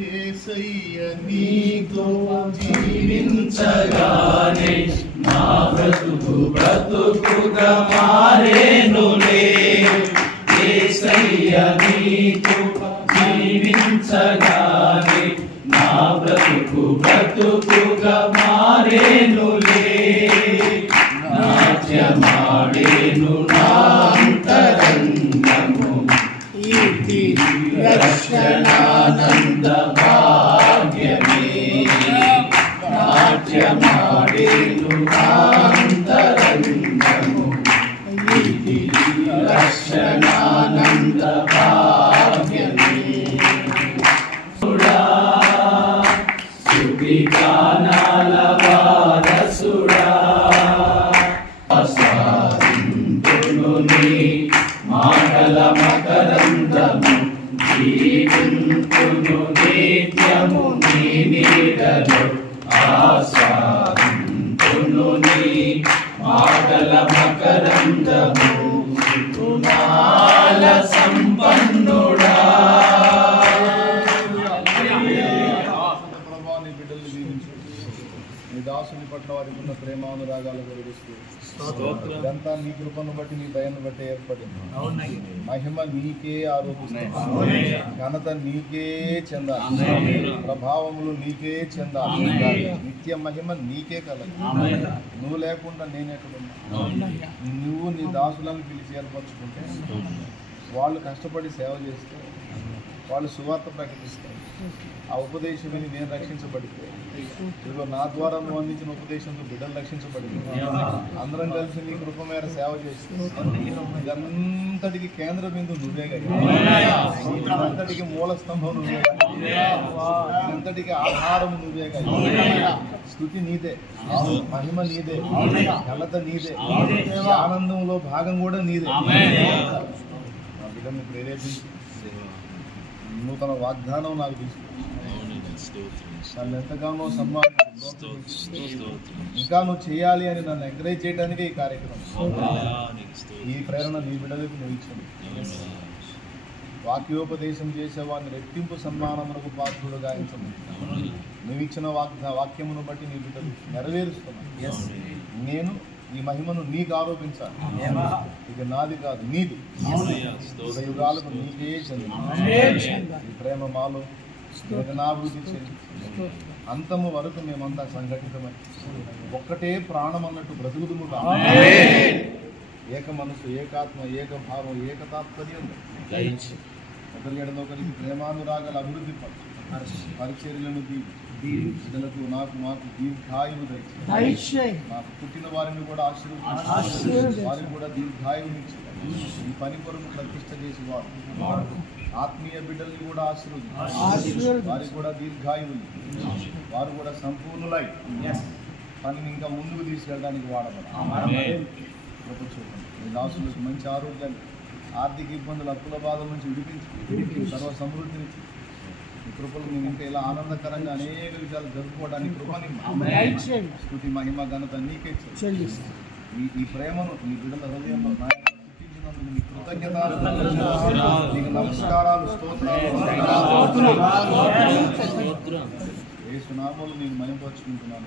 యేసయ్య నీతో జీవించగానే నా బ్రతుకుగా మారేనులే. యేసయ్య నీతో జీవించగానే నా బ్రతుకుగా మారేనులే. నాట్యమాడేను నా అంతరంగము ఇది రక్షణానంద భాగ్యమే. నాట్యమాడేను నా అంతరంగము ఇది రక్షణానంద భాగ్యమే. సుఖిగానాల వారసుడా అసాంతును నీ మాటల మకరందము జీవింతును నిత్యము నీ నీడలో. ఆసాంతును నీ మాటల మకరందము గుణాల సంపన్నుడా. నీ దాసుని పట్ల వారికి ఉన్న ప్రేమానురాగాలు వెలిగిస్తూ ఇదంతా నీ కృపను బట్టి నీ దయను బట్టి ఏర్పడింది. మహిమ నీకే ఆరోపిస్తుంది, ఘనత నీకే చెందాలి, ప్రభావములు నీకే చెందాలి, నిత్య మహిమ నీకే కలదు. నువ్వు లేకుండా నేనెక్కడున్నా? నువ్వు నీ దాసులను పిలిచి ఏర్పరచుకుంటే వాళ్ళు కష్టపడి సేవ చేస్తే, వాళ్ళు సువార్త ప్రకటిస్తారు, ఆ ఉపదేశం విని నేను రక్షించబడితే, ఇదిగో నా ద్వారా నువ్వు అందించిన ఉపదేశంతో బిడ్డలు రక్షించబడింది. అందరం కలిసి నీ కృప మేర సేవ చేస్తే ఇదంతటికి కేంద్ర బిందువు నువ్వేగా, ఇదంతటికి మూల స్తంభం నువ్వేగా, ఇదంతటికి ఆధారం నువ్వేగా. స్తుతి నీదే, మహిమ నీదే, ఘనత నీదే, ఆనందంలో భాగం కూడా నీదే. నా బిడ్డను ప్రేరేపించి నూతన వాగ్దానం నాకు తీసుకు నన్ను ఎంతగానో ఇంకా నువ్వు చేయాలి అని నన్ను ఎంకరేజ్ చేయడానికే ఈ కార్యక్రమం. ఈ ప్రేరణ నీ బిడ్డలకు నువ్వు ఇచ్చింది. వాక్యోపదేశం చేసేవాడిని రెట్టింపు సన్మానమునకు పాత్రుడు గాయించము. నువ్వు ఇచ్చిన వాక్యమును బట్టి నీ బిడ్డలు నెరవేరుస్తున్నాను. నేను ఈ మహిమను నీకు ఆరోపించాలి. ఇది నాది కాదు, నీది. యుగాలకు నీకే చెందింది. ఈ ప్రేమ మాలో వేదనాభివృద్ధి చెంది అంతము వరకు మేమంతా సంఘటితమై ఒక్కటే ప్రాణం అన్నట్టు బ్రతుకుదుముగా. ఏక మనసు, ఏకాత్మ, ఏక భావం, ఏక తాత్పర్యం ఒకరి ఎడలో ఒకరికి ప్రేమానురాగాలు అభివృద్ధి పరిచర్యలను బిడ్డలకు మాకు దీర్ఘాయువు దయచేయండి. నాకు పుట్టిన వారిని కూడా ఆశీర్వదించండి, వారిని కూడా దీర్ఘాయువునిచ్చి ఈ పని కొరకు ప్రతిష్ట చేసి వారు ఆత్మీయ బిడ్డల్ని కూడా ఆశీర్వదించండి, వారికి కూడా దీర్ఘాయువుని, వారు కూడా సంపూర్ణులై పనిని ఇంకా ముందుకు తీసుకెళ్ళడానికి వాడబడాలి. ఈ దాసులకు మంచి ఆరోగ్యాన్ని, ఆర్థిక ఇబ్బందులు, అప్పుల బాధల నుంచి విడిపించి సర్వ సమృద్ధినిచ్చి ఈ కృపలు మేము ఇంకా ఇలా ఆనందకరంగా అనేక విషయాలు జరుపుకోవడానికి కృపని స్తుతి మహిమ ఘనత నీకే ఈ ప్రేమను నీ బిడ్డల హృదయంలో పుట్టించినందుకు నీ కృతజ్ఞత, నీకు నమస్కారాలు, స్తోత్రాలు. యేసు నామములో నేను మహిమపరుచుకుంటున్నాను.